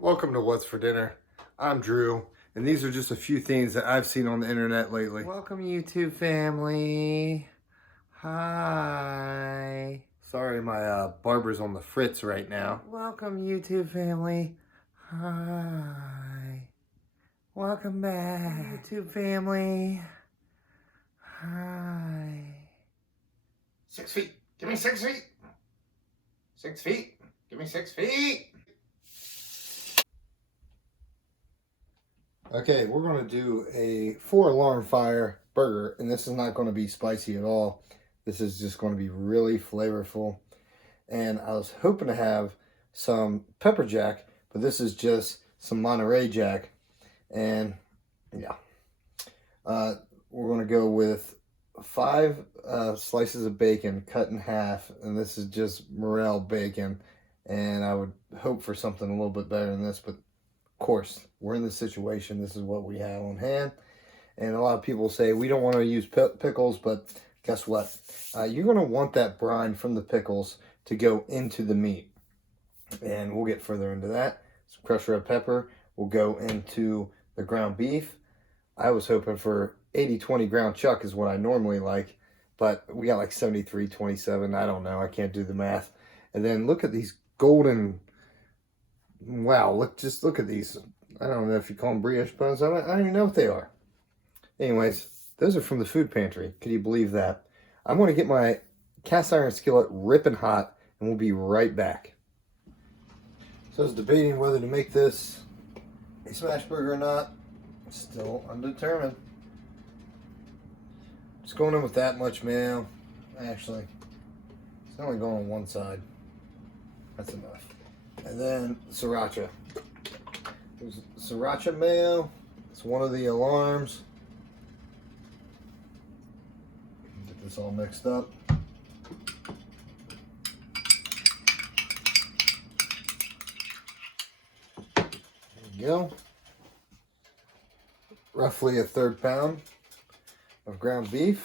Welcome to What's for Dinner. I'm Drew, and these are just a few things that I've seen on the internet lately. Welcome, YouTube family. Hi. Sorry, my barber's on the fritz right now. Welcome, YouTube family. Hi. Welcome back, YouTube family. Hi. 6 feet. Give me 6 feet. 6 feet. Give me 6 feet. Okay, we're going to do a 4-alarm fire burger, and this is not going to be spicy at all. This is just going to be really flavorful. And I was hoping to have some pepper jack, but this is just some Monterey Jack. And yeah, we're going to go with 5 slices of bacon cut in half, and this is just morel bacon. And I would hope for something a little bit better than this, but of course, we're in this situation. This is what we have on hand. And a lot of people say we don't want to use pickles, but guess what? You're going to want that brine from the pickles to go into the meat. And we'll get further into that. Some crushed red pepper will go into the ground beef. I was hoping for 80-20 ground chuck is what I normally like, but we got like 73-27. I don't know. I can't do the math. And then look at these golden... Wow, look at these. I don't know if you call them brioche buns. I don't even know what they are. Anyways, those are from the food pantry. Could you believe that? I'm going to get my cast iron skillet ripping hot, and we'll be right back. So I was debating whether to make this a smash burger or not. Still undetermined. Just going in with that much mayo. Actually, it's only going on one side. That's enough. And then sriracha. There's sriracha mayo. It's one of the alarms. Get this all mixed up. There you go. Roughly a 1/3 pound of ground beef.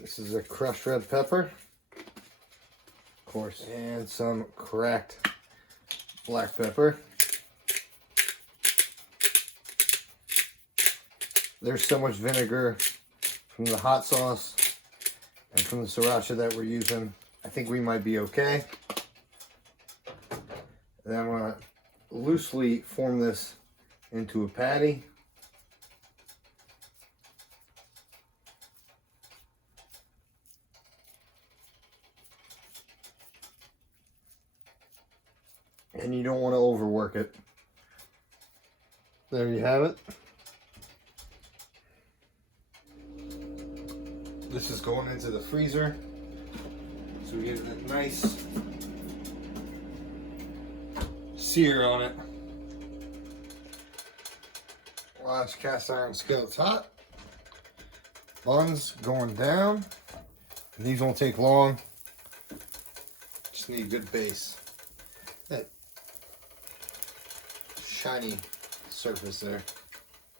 This is a crushed red pepper. Course, and some cracked black pepper. There's so much vinegar from the hot sauce and from the sriracha that we're using. I think we might be okay. Then I'm going to loosely form this into a patty. And you don't want to overwork it. There you have it. This is going into the freezer. So we get a nice sear on it. Watch cast iron skillet's hot. Buns going down. And these won't take long. Just need a good base. That shiny surface there.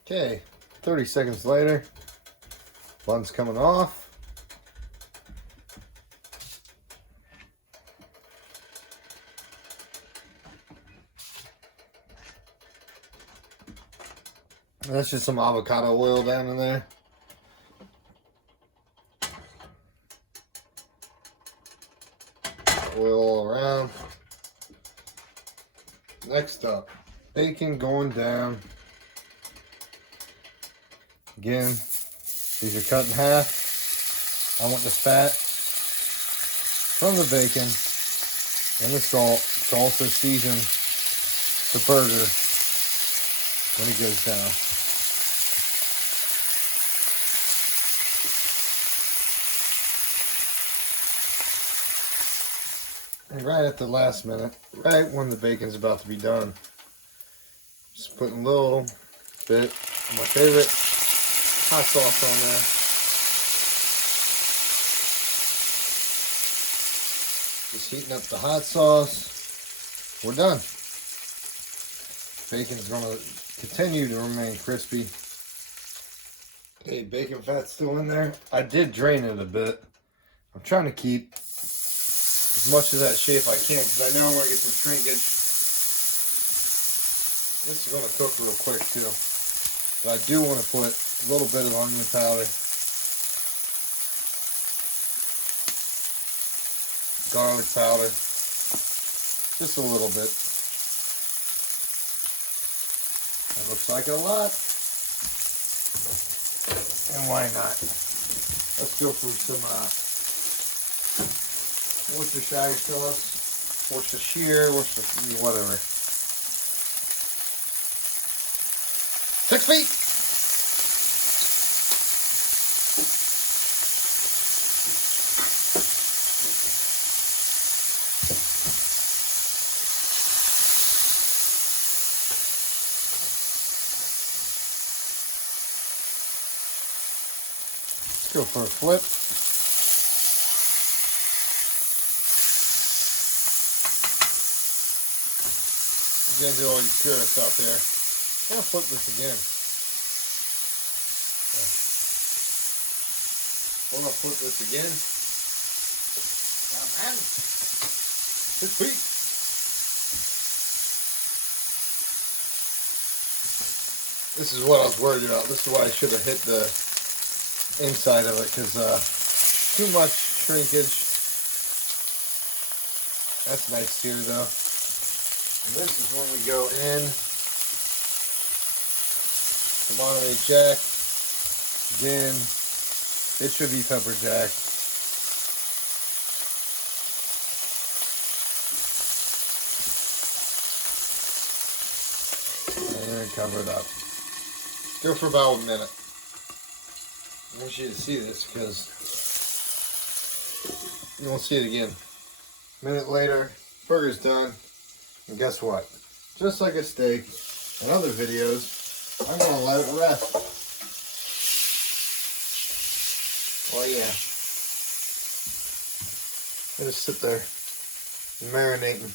Okay, 30 seconds later, bun's coming off. That's just some avocado oil down in there. Oil all around. Next up, bacon going down. Again, these are cut in half. I want the fat from the bacon and the salt to also season the burger when it goes down. And right at the last minute, right when the bacon's about to be done, just putting a little bit of my favorite hot sauce on there. Just heating up the hot sauce. We're done. Bacon's going to continue to remain crispy. Okay, bacon fat's still in there. I did drain it a bit. I'm trying to keep as much of that shape I can, because I know I'm going to get some shrinkage. This is going to cook real quick too. But I do want to put a little bit of onion powder, garlic powder, just a little bit. That looks like a lot. And why not? Let's go for some Worcestershire sauce, Worcestershire, whatever. 6 feet. Let's go for a flip. Again, to all you purists out there, I'm gonna flip this again. We're gonna flip this again. Oh man, 6 feet. This is what I was worried about. This is why I should have hit the inside of it, because too much shrinkage. That's nice here though. And this is when we go in the Monterey Jack. Again, it should be pepper jack. And cover it up. Go for about a minute. I want you to see this because you won't see it again. A minute later, burger's done. And guess what? Just like a steak and other videos, I'm going to let it rest. Oh yeah. Let it sit there, marinating.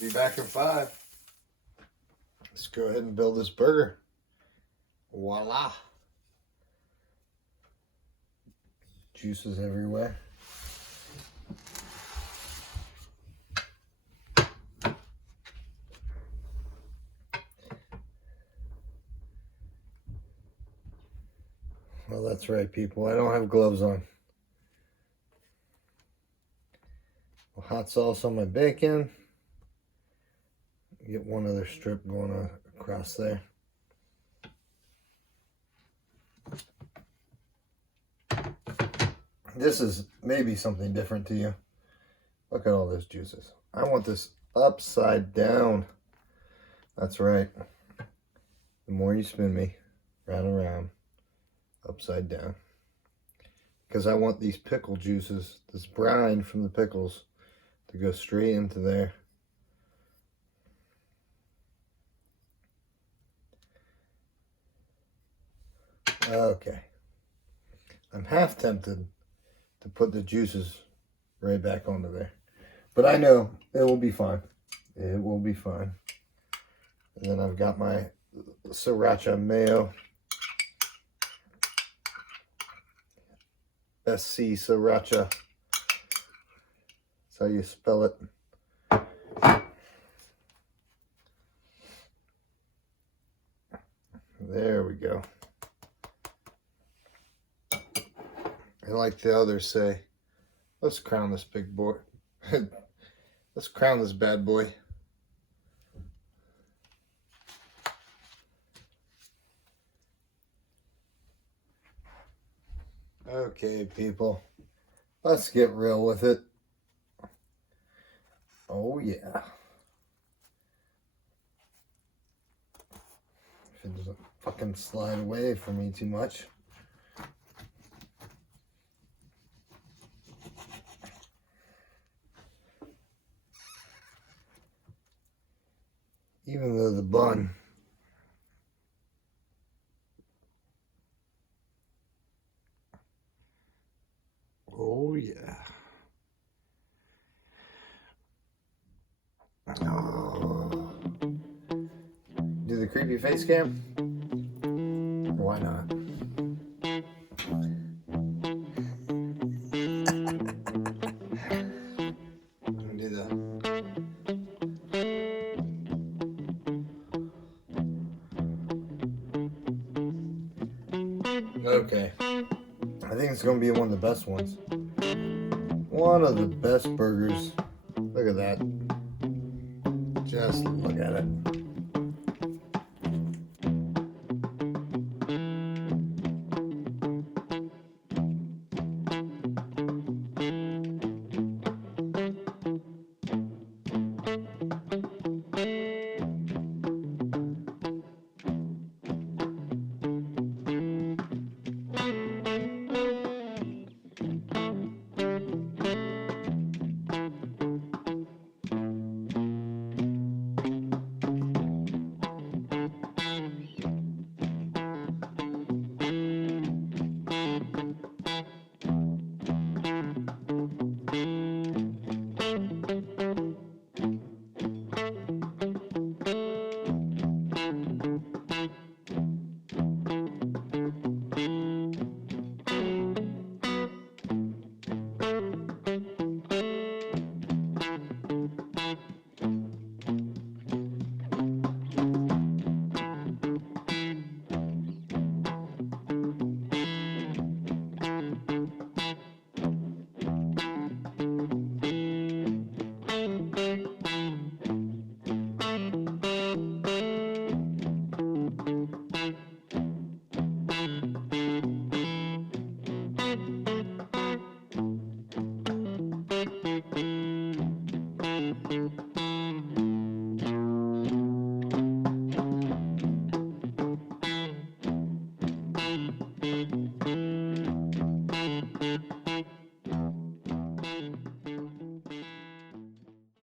Be back in 5. Let's go ahead and build this burger. Voila. Juices everywhere. Well, that's right, people. I don't have gloves on. Hot sauce on my bacon. Get one other strip going across there. This is maybe something different to you. Look at all those juices. I want this upside down. That's right. The more you spin me, round and round, upside down. Because I want these pickle juices, this brine from the pickles, to go straight into there. Okay. I'm half tempted to put the juices right back onto there. But I know it will be fine. It will be fine. And then I've got my sriracha mayo. SC sriracha. That's how you spell it. There we go. And like the others say, let's crown this big boy. Let's crown this bad boy. Okay, people. Let's get real with it. Oh, yeah. If it doesn't fucking slide away from me too much. Even though the bun oh yeah. Oh. Do the creepy face cam? Why not? and do the... Okay. I think it's going to be one of the best ones. One of the best burgers. Look at that. Just look at it.